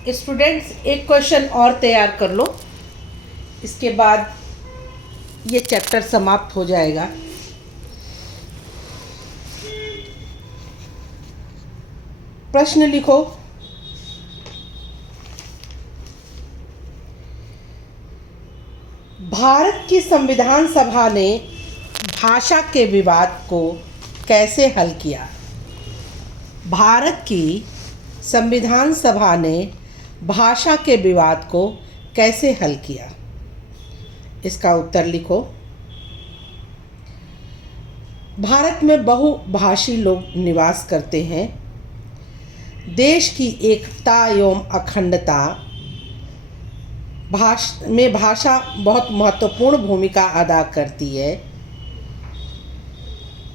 Students, एक question और तैयार कर लो, इसके बाद ये चैप्टर समाप्त हो जाएगा। प्रश्न लिखो। भारत की संविधान सभा ने भाषा के विवाद को कैसे हल किया? भारत की संविधान सभा ने भाषा के विवाद को कैसे हल किया? इसका उत्तर लिखो। भारत में बहुभाषी लोग निवास करते हैं। देश की एकता एवं अखंडता में भाषा बहुत महत्वपूर्ण भूमिका अदा करती है।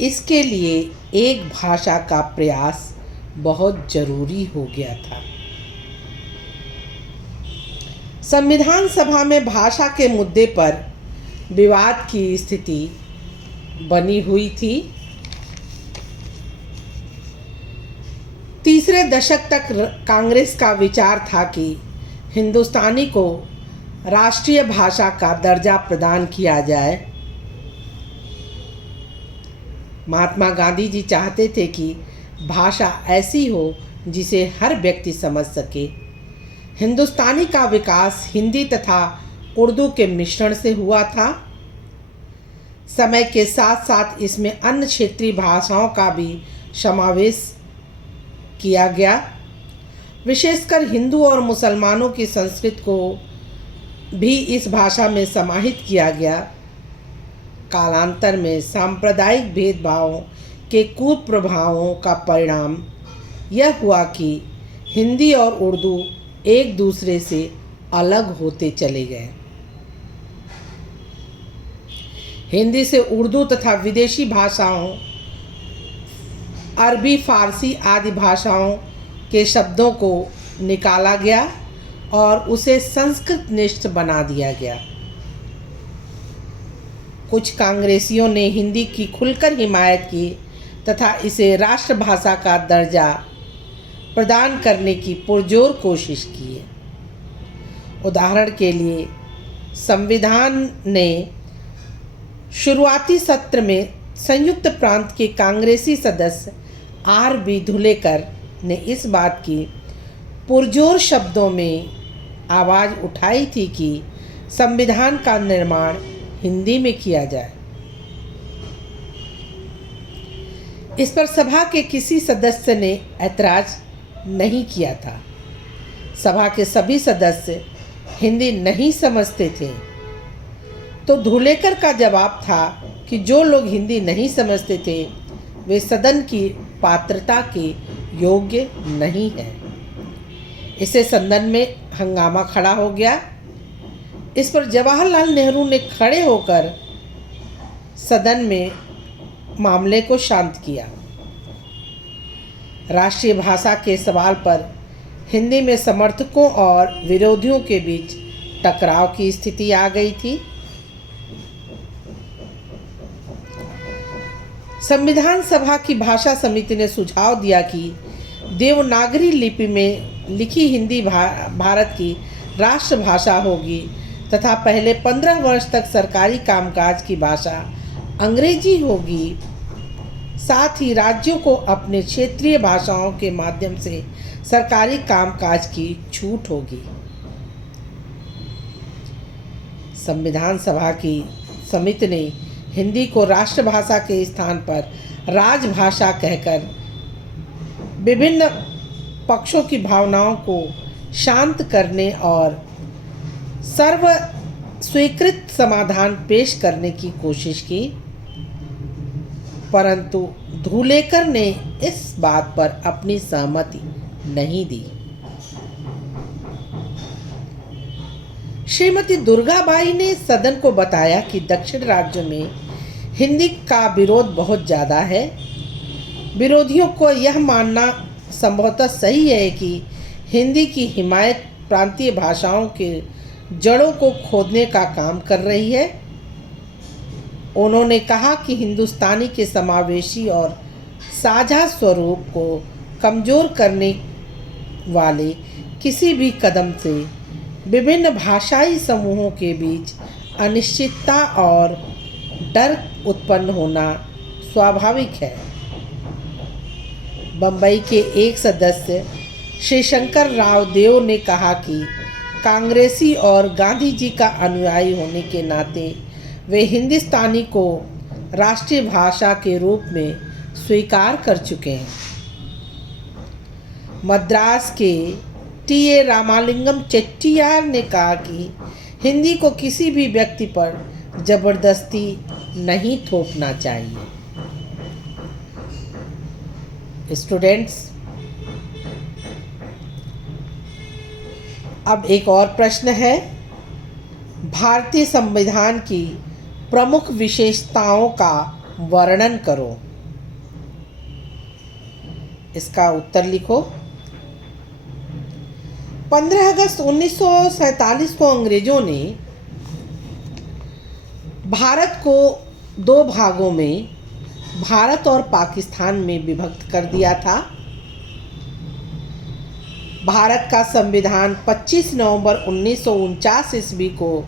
इसके लिए एक भाषा का प्रयास बहुत जरूरी हो गया था। संविधान सभा में भाषा के मुद्दे पर विवाद की स्थिति बनी हुई थी। तीसरे दशक तक कांग्रेस का विचार था कि हिंदुस्तानी को राष्ट्रीय भाषा का दर्जा प्रदान किया जाए। महात्मा गांधी जी चाहते थे कि भाषा ऐसी हो जिसे हर व्यक्ति समझ सके। हिंदुस्तानी का विकास हिंदी तथा उर्दू के मिश्रण से हुआ था। समय के साथ साथ इसमें अन्य क्षेत्रीय भाषाओं का भी समावेश किया गया। विशेषकर हिंदू और मुसलमानों की संस्कृति को भी इस भाषा में समाहित किया गया। कालांतर में सांप्रदायिक भेदभावों के कुप्रभावों का परिणाम यह हुआ कि हिंदी और उर्दू एक दूसरे से अलग होते चले गए। हिंदी से उर्दू तथा विदेशी भाषाओं अरबी, फारसी आदि भाषाओं के शब्दों को निकाला गया और उसे संस्कृत निष्ठ बना दिया गया। कुछ कांग्रेसियों ने हिंदी की खुलकर हिमायत की तथा इसे राष्ट्रभाषा का दर्जा प्रदान करने की पुरजोर कोशिश की है। उदाहरण के लिए संविधान ने शुरुआती सत्र में संयुक्त प्रांत के कांग्रेसी सदस्य R.B. धुलेकर ने इस बात की पुरजोर शब्दों में आवाज़ उठाई थी कि संविधान का निर्माण हिंदी में किया जाए। इस पर सभा के किसी सदस्य ने ऐतराज नहीं किया था। सभा के सभी सदस्य हिंदी नहीं समझते थे, तो धुलेकर का जवाब था कि जो लोग हिंदी नहीं समझते थे वे सदन की पात्रता के योग्य नहीं हैं। इसे सदन में हंगामा खड़ा हो गया। इस पर जवाहरलाल नेहरू ने खड़े होकर सदन में मामले को शांत किया। राष्ट्रीय भाषा के सवाल पर हिंदी में समर्थकों और विरोधियों के बीच टकराव की स्थिति आ गई थी। संविधान सभा की भाषा समिति ने सुझाव दिया कि देवनागरी लिपि में लिखी हिंदी भारत की राष्ट्रभाषा होगी तथा पहले 15 वर्ष तक सरकारी कामकाज की भाषा अंग्रेजी होगी। साथ ही राज्यों को अपने क्षेत्रीय भाषाओं के माध्यम से सरकारी कामकाज की छूट होगी। संविधान सभा की समिति ने हिंदी को राष्ट्रभाषा के स्थान पर राजभाषा कहकर विभिन्न पक्षों की भावनाओं को शांत करने और सर्व स्वीकृत समाधान पेश करने की कोशिश की, परंतु धुलेकर ने इस बात पर अपनी सहमति नहीं दी। श्रीमती दुर्गाबाई ने सदन को बताया कि दक्षिण राज्यों में हिंदी का विरोध बहुत ज़्यादा है। विरोधियों को यह मानना संभवतः सही है कि हिंदी की हिमायत प्रांतीय भाषाओं के जड़ों को खोदने का काम कर रही है। उन्होंने कहा कि हिंदुस्तानी के समावेशी और साझा स्वरूप को कमज़ोर करने वाले किसी भी कदम से विभिन्न भाषाई समूहों के बीच अनिश्चितता और डर उत्पन्न होना स्वाभाविक है। बम्बई के एक सदस्य श्री शंकर राव देव ने कहा कि कांग्रेसी और गांधी जी का अनुयायी होने के नाते वे हिंदुस्तानी को राष्ट्रीय भाषा के रूप में स्वीकार कर चुके हैं। मद्रास के टी.ए. रामालिंगम चेट्टियार ने कहा कि हिंदी को किसी भी व्यक्ति पर जबरदस्ती नहीं थोपना चाहिए। स्टूडेंट्स, अब एक और प्रश्न है। भारतीय संविधान की प्रमुख विशेषताओं का वर्णन करो। इसका उत्तर लिखो। 15 अगस्त 1947 को अंग्रेजों ने भारत को दो भागों में, भारत और पाकिस्तान में विभक्त कर दिया था। भारत का संविधान 25 नवंबर 1949 ईस्वी को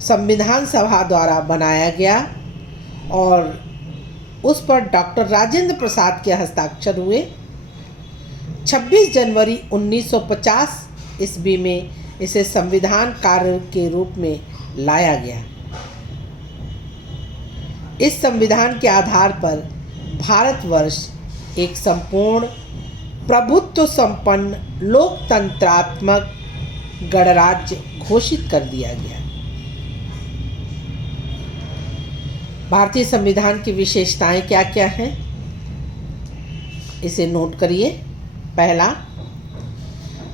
संविधान सभा द्वारा बनाया गया और उस पर डॉक्टर राजेंद्र प्रसाद के हस्ताक्षर हुए। 26 जनवरी 1950 ईस्वी में इसे संविधान कार्य के रूप में लाया गया। इस संविधान के आधार पर भारतवर्ष एक संपूर्ण प्रभुत्व संपन्न लोकतंत्रात्मक गणराज्य घोषित कर दिया गया। भारतीय संविधान की विशेषताएं क्या क्या हैं, इसे नोट करिए। पहला,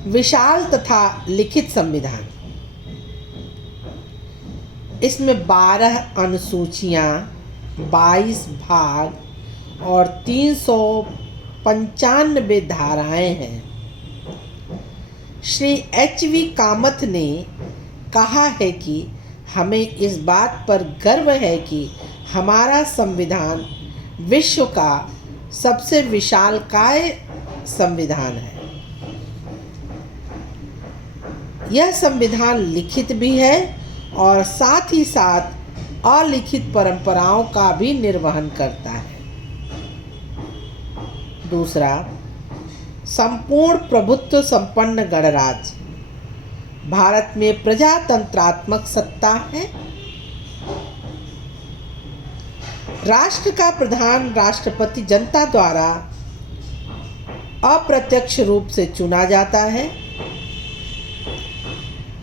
विशाल तथा लिखित संविधान। इसमें 12 अनुसूचियां, 22 भाग और 395 धाराएं हैं। श्री H.V. कामत ने कहा है कि हमें इस बात पर गर्व है कि हमारा संविधान विश्व का सबसे विशालकाय संविधान है। यह संविधान लिखित भी है और साथ ही साथ अलिखित परंपराओं का भी निर्वहन करता है। दूसरा, संपूर्ण प्रभुत्व संपन्न गणराज्य। भारत में प्रजातंत्रात्मक सत्ता है। राष्ट्र का प्रधान राष्ट्रपति जनता द्वारा अप्रत्यक्ष रूप से चुना जाता है।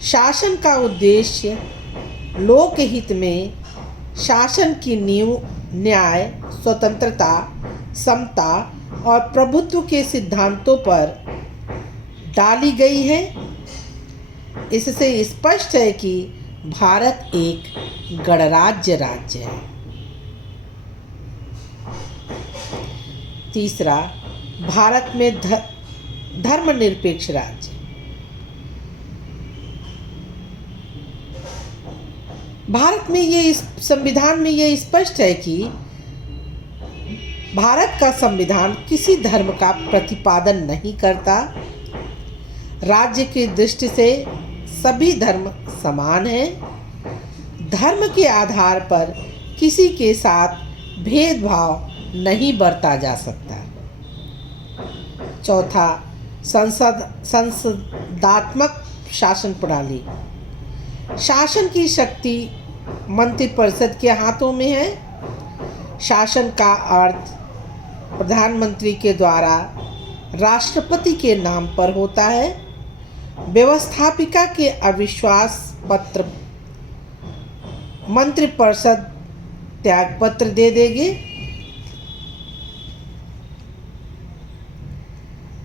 शासन का उद्देश्य लोकहित में शासन की नींव न्याय, स्वतंत्रता, समता और प्रभुत्व के सिद्धांतों पर डाली गई है। इससे स्पष्ट है कि भारत एक गणराज्य राज्य है। तीसरा, भारत में धर्मनिरपेक्ष राज्य। भारत में ये इस संविधान में ये स्पष्ट है कि भारत का संविधान किसी धर्म का प्रतिपादन नहीं करता। राज्य की दृष्टि से सभी धर्म समान हैं। धर्म के आधार पर किसी के साथ भेदभाव नहीं बरता जा सकता। चौथा, संसदात्मक शासन प्रणाली। शासन की शक्ति मंत्रिपरिषद के हाथों में है। शासन का अर्थ प्रधानमंत्री के द्वारा राष्ट्रपति के नाम पर होता है। व्यवस्थापिका के अविश्वास पत्र मंत्रिपरिषद त्यागपत्र दे देगी।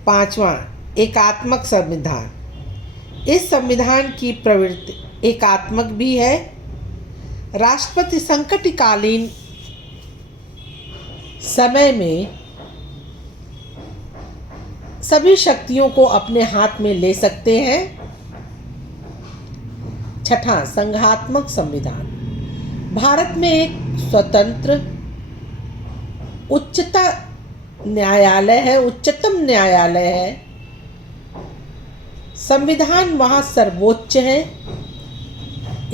पांचवा, एकात्मक संविधान। इस संविधान की प्रवृत्ति एकात्मक भी है। राष्ट्रपति संकटकालीन समय में सभी शक्तियों को अपने हाथ में ले सकते हैं। छठा, संघात्मक संविधान। भारत में एक स्वतंत्र उच्चतम न्यायालय है। संविधान वहाँ सर्वोच्च है।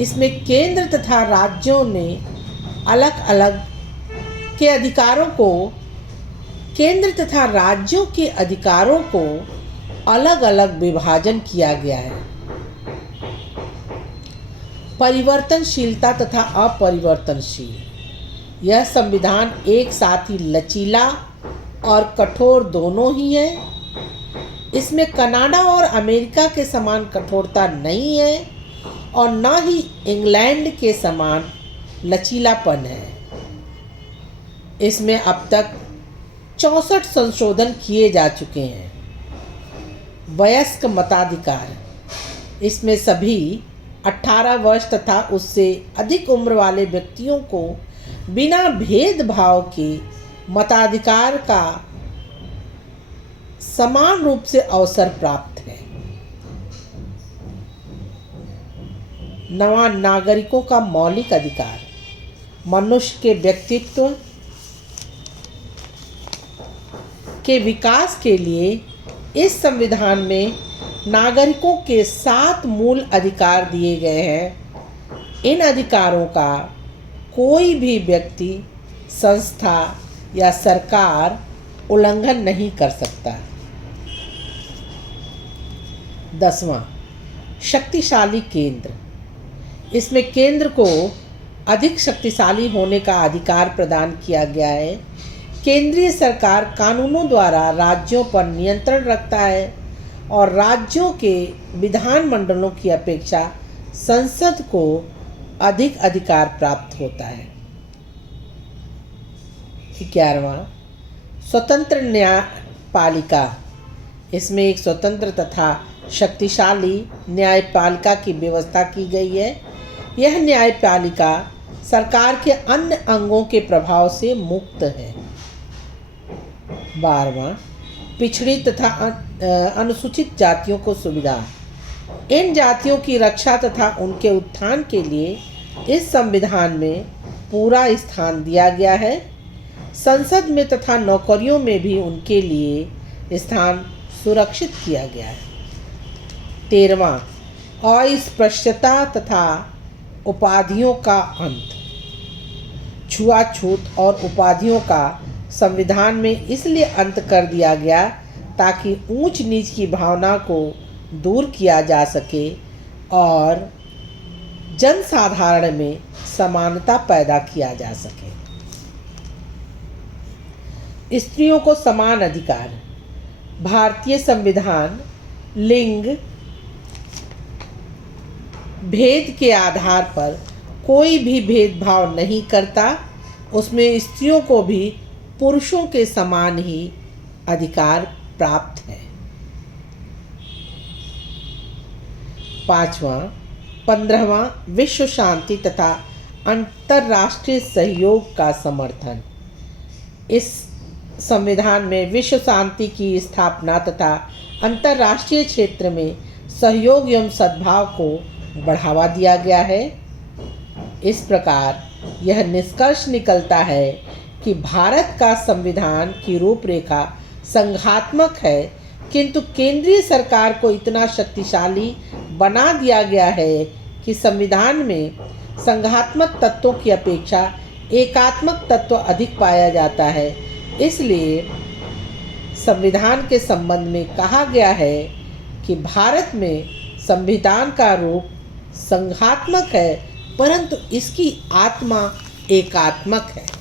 इसमें केंद्र तथा राज्यों ने अलग अलग के अधिकारों को केंद्र तथा राज्यों के अधिकारों को अलग अलग विभाजन किया गया है। परिवर्तनशीलता तथा अपरिवर्तनशील। यह संविधान एक साथ ही लचीला और कठोर दोनों ही है। इसमें कनाडा और अमेरिका के समान कठोरता नहीं है और न ही इंग्लैंड के समान लचीलापन है। इसमें अब तक 64 संशोधन किए जा चुके हैं। वयस्क मताधिकार। इसमें सभी 18 वर्ष तथा उससे अधिक उम्र वाले व्यक्तियों को बिना भेदभाव के मताधिकार का समान रूप से अवसर प्राप्त है। नवा नागरिकों का मौलिक अधिकार। मनुष्य के व्यक्तित्व के विकास के लिए इस संविधान में नागरिकों के 7 मूल अधिकार दिए गए हैं। इन अधिकारों का कोई भी व्यक्ति, संस्था या सरकार उल्लंघन नहीं कर सकता। 10वां, शक्तिशाली केंद्र। इसमें केंद्र को अधिक शक्तिशाली होने का अधिकार प्रदान किया गया है। केंद्रीय सरकार कानूनों द्वारा राज्यों पर नियंत्रण रखता है और राज्यों के विधानमंडलों की अपेक्षा संसद को अधिक अधिकार प्राप्त होता है। 11वां, स्वतंत्र न्यायपालिका। इसमें एक स्वतंत्र तथा शक्तिशाली न्यायपालिका की व्यवस्था की गई है। यह न्यायपालिका सरकार के अन्य अंगों के प्रभाव से मुक्त है। 12वां, पिछड़ी तथा अनुसूचित जातियों को सुविधा। इन जातियों की रक्षा तथा उनके उत्थान के लिए इस संविधान में पूरा स्थान दिया गया है। संसद में तथा नौकरियों में भी उनके लिए स्थान सुरक्षित किया गया है। 13वां, अस्पृश्यता तथा उपाधियों का अंत। छुआछूत और उपाधियों का संविधान में इसलिए अंत कर दिया गया ताकि ऊंच नीच की भावना को दूर किया जा सके और जनसाधारण में समानता पैदा किया जा सके। स्त्रियों को समान अधिकार। भारतीय संविधान लिंग भेद के आधार पर कोई भी भेदभाव नहीं करता। उसमें स्त्रियों को भी पुरुषों के समान ही अधिकार प्राप्त है। 5वां, 15वां, विश्व शांति तथा अंतर्राष्ट्रीय सहयोग का समर्थन। इस संविधान में विश्व शांति की स्थापना तथा अंतर्राष्ट्रीय क्षेत्र में सहयोग एवं सद्भाव को बढ़ावा दिया गया है। इस प्रकार यह निष्कर्ष निकलता है कि भारत का संविधान की रूपरेखा संघात्मक है, किंतु केंद्रीय सरकार को इतना शक्तिशाली बना दिया गया है कि संविधान में संघात्मक तत्वों की अपेक्षा एकात्मक तत्व अधिक पाया जाता है। इसलिए संविधान के संबंध में कहा गया है कि भारत में संविधान का रूप संघात्मक है, परंतु इसकी आत्मा एकात्मक है।